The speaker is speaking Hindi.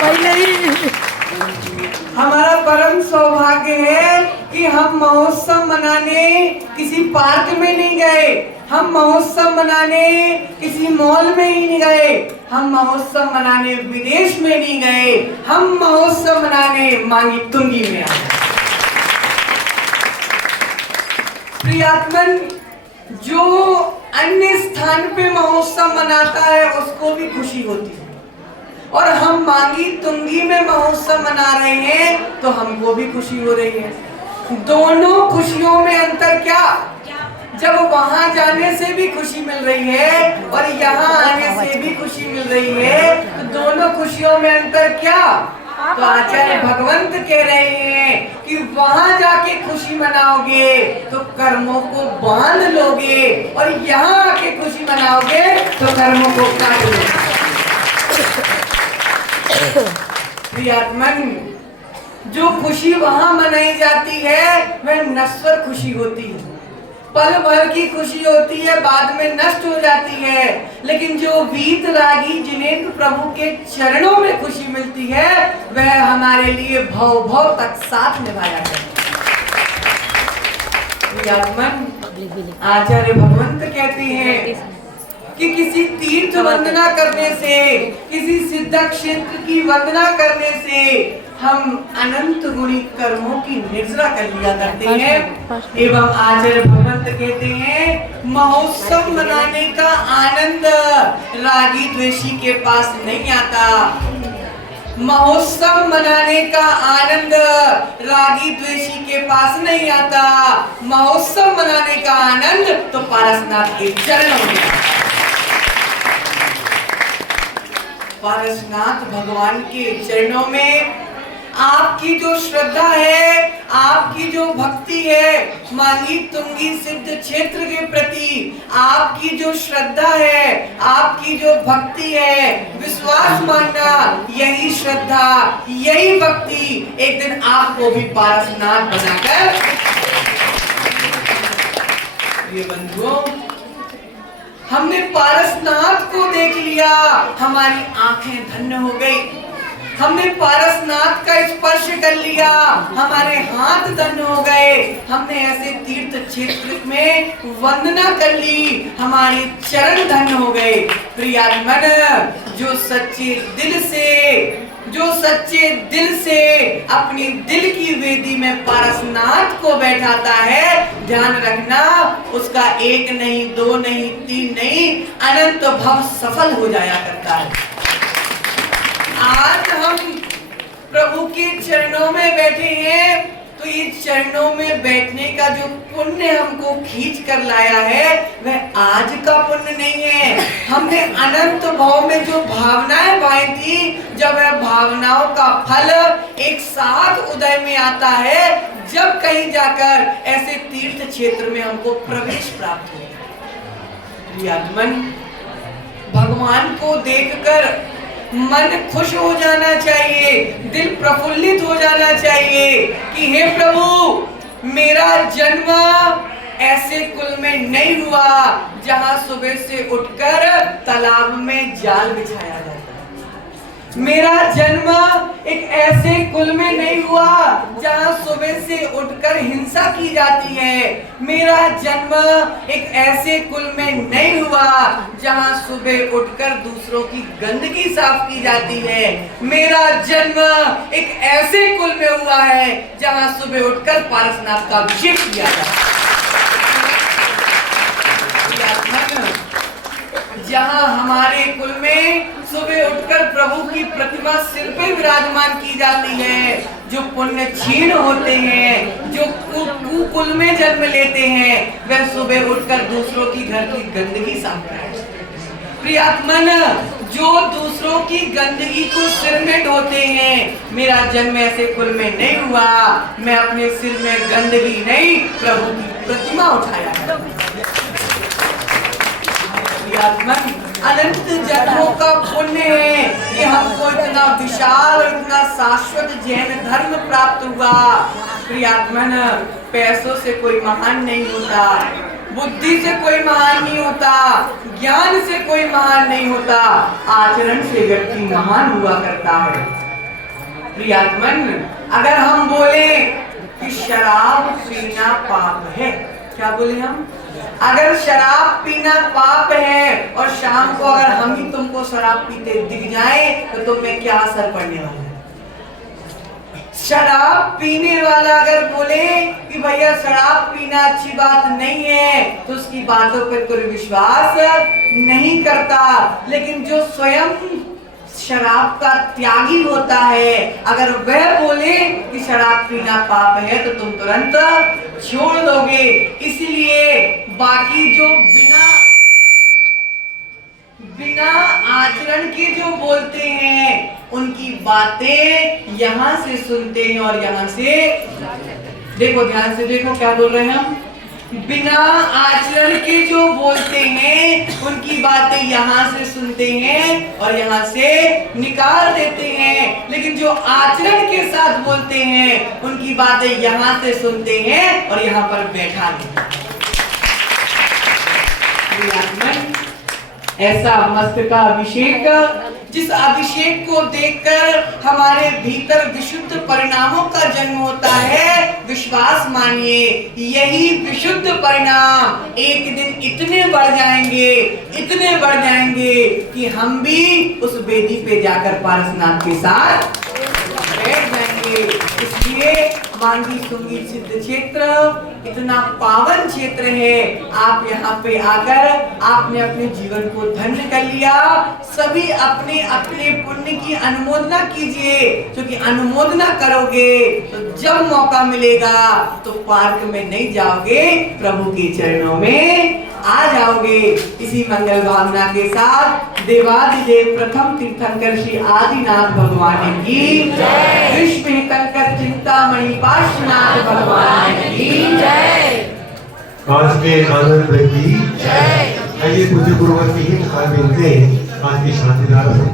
पहले ही हमारा परम सौभाग्य है कि हम महोत्सव मनाने किसी पार्क में नहीं गए, हम महोत्सव मनाने किसी मॉल में ही नहीं गए, हम महोत्सव मनाने विदेश में नहीं गए, हम महोत्सव मनाने मांगी तुंगी में आए। प्रियात्मन, जो अन्य स्थान पे महोत्सव मनाता है उसको भी खुशी होती है, और हम मांगी तुंगी में महोत्सव मना रहे हैं तो हमको भी खुशी हो रही है। दोनों खुशियों में अंतर क्या? जब वहां जाने से भी खुशी मिल रही है और यहाँ आने से भी खुशी मिल रही है, तो दोनों खुशियों में अंतर क्या? तो आचार्य भगवंत कह रहे हैं कि वहां जाके खुशी मनाओगे तो कर्मों को बांध लोगे, और यहाँ आके खुशी मनाओगे तो कर्मों को काट लोगे। प्रियात्मन, जो खुशी वहां मनाई जाती है वह नश्वर खुशी होती है, पल भर की खुशी होती है, बाद में नष्ट हो जाती है। लेकिन जो वीतरागी, जिन्हें प्रभु के चरणों में खुशी मिलती है, वह हमारे लिए भव भव तक साथ निभाया करती है। प्रियात्मन, आचार्य भगवंत कहते हैं कि किसी तीर्थ वंदना करने से, किसी सिद्ध क्षेत्र की वंदना करने से हम अनंत गुणी कर्मों की निर्जरा कर लिया करते हैं। एवं आचार्य भगवंत कहते हैं, महोत्सव मनाने का आनंद रागी द्वेषी के पास नहीं आता। महोत्सव मनाने का आनंद रागी द्वेषी के पास नहीं आता। महोत्सव मनाने का आनंद तो पारसनाथ के चरणों में आता। पारसनाथ भगवान के चरणों में आपकी जो श्रद्धा है, आपकी जो भक्ति है, मांगी तुंगी सिद्ध क्षेत्र के प्रति आपकी जो श्रद्धा है, आपकी जो भक्ति है, विश्वास मानना, यही श्रद्धा, यही भक्ति एक दिन आपको भी पारसनाथ बनाकर। ये बंधुओं, हमने पारसनाथ को देख लिया, हमारी आंखें धन्य हो गई। हमने पारसनाथ का स्पर्श कर लिया, हमारे हाथ धन्य हो गए। हमने ऐसे तीर्थ क्षेत्र में वंदना कर ली, हमारे चरण धन्य हो गए। प्रियात्मन, जो सच्चे दिल से अपनी दिल की वेदी में पारसनाथ को बैठाता है, ध्यान रखना, उसका एक नहीं, दो नहीं, तीन नहीं, अनंत भव सफल हो जाया करता है। आज हम प्रभु के चरणों में बैठे हैं, तो ये चरणों में बैठने का जो पुण्य हमको खींच कर लाया है, वह आज का पुण्य नहीं है। हमने अनंत भाव में जो भावनाएं पाई थी, जब वह भावनाओं का फल एक साथ उदय में आता है, जब कहीं जाकर ऐसे तीर्थ क्षेत्र में हमको प्रवेश प्राप्त होता है। भगवान को देखकर मन खुश हो जाना चाहिए, दिल प्रफुल्लित हो जाना चाहिए कि हे प्रभु, मेरा जन्म ऐसे कुल में नहीं हुआ जहां सुबह से उठकर तालाब में जाल बिछाया जाता है। मेरा जन्म एक ऐसे कुल में नहीं हुआ जहां सुबह से उठकर हिंसा की जाती है। मेरा जन्म एक ऐसे कुल में नहीं हुआ जहां सुबह उठकर दूसरों की गंदगी साफ की जाती है। मेरा जन्म एक ऐसे कुल में हुआ है जहां सुबह उठकर पारसनाथ का अभिषेक किया जाता है। जहां हमारे कुल में सुबह उठकर प्रभु की प्रतिमा सिर पे विराजमान की जाती है, जो पुण्य क्षीण होते हैं, जो कुल में जन्म लेते हैं, वह सुबह उठकर दूसरों की घर की गंदगी साफ करते हैं। प्रियात्मन, जो दूसरों की गंदगी को सिर में ढोते हैं, मेरा जन्म ऐसे कुल में नहीं हुआ, मैं अपने सिर में गंदगी नहीं, प्रभु की प्रतिमा उठाया करता। अनंत जन्मों का पुण्य है कि हमको इतना विशाल, इतना शाश्वत जैन धर्म प्राप्त हुआ। प्रियात्मन, पैसों से कोई महान नहीं होता, बुद्धि से कोई महान नहीं होता, ज्ञान से कोई महान नहीं होता, आचरण से व्यक्ति महान हुआ करता है। प्रियात्मन, अगर हम बोले कि शराब पीना पाप है, क्या बोले हम? अगर शराब पीना पाप है और शाम को अगर हम ही तुमको शराब पीते दिख जाए तो तुम में क्या असर पड़ने वाला है? शराब पीने वाला अगर बोले कि भैया शराब पीना अच्छी बात नहीं है तो उसकी बातों पर कोई विश्वास नहीं करता, लेकिन जो स्वयं शराब का त्यागी होता है अगर वह बोले कि शराब पीना पाप है तो तुम तुरंत छोड़ दोगे। इसलिए बाकी जो बिना आचरण के जो बोलते हैं उनकी बातें यहां से सुनते हैं और यहां से देखो, ध्यान से देखो क्या बोल रहे हैं हम। बिना आचरण के जो बोलते हैं उनकी बातें यहां से सुनते हैं और यहां से निकाल देते हैं, लेकिन जो आचरण के साथ बोलते हैं उनकी बातें यहां से सुनते हैं और यहां पर बैठा देते हैं। ऐसा मस्त का अभिषेक, जिस अभिषेक को देखकर हमारे भीतर विशुद्ध परिणामों का जन्म होता है, विश्वास मानिए यही विशुद्ध परिणाम एक दिन इतने बढ़ जाएंगे कि हम भी उस वेदी पे जाकर पारसनाथ के साथ बैठ जाएंगे। इसलिए मांगी सुंगी सिद्ध क्षेत्र इतना पावन क्षेत्र है। आप यहाँ पे आकर आपने अपने जीवन को धन्य कर लिया। सभी अपने अपने पुण्य की अनुमोदना कीजिए, क्योंकि अनुमोदना करोगे तो जब मौका मिलेगा तो पार्क में नहीं जाओगे, प्रभु के चरणों में आ जाओगे। इसी मंगल भावना के साथ देवादिदेव प्रथम तीर्थंकर श्री आदिनाथ भगवान की जय, विश्व हितंकर चिंतामणि पार्श्वनाथ भगवान की जय, आज के आनंद की जय। आइए पूज्य गुरुवर की ही मिलते हैं आज की शांतिदार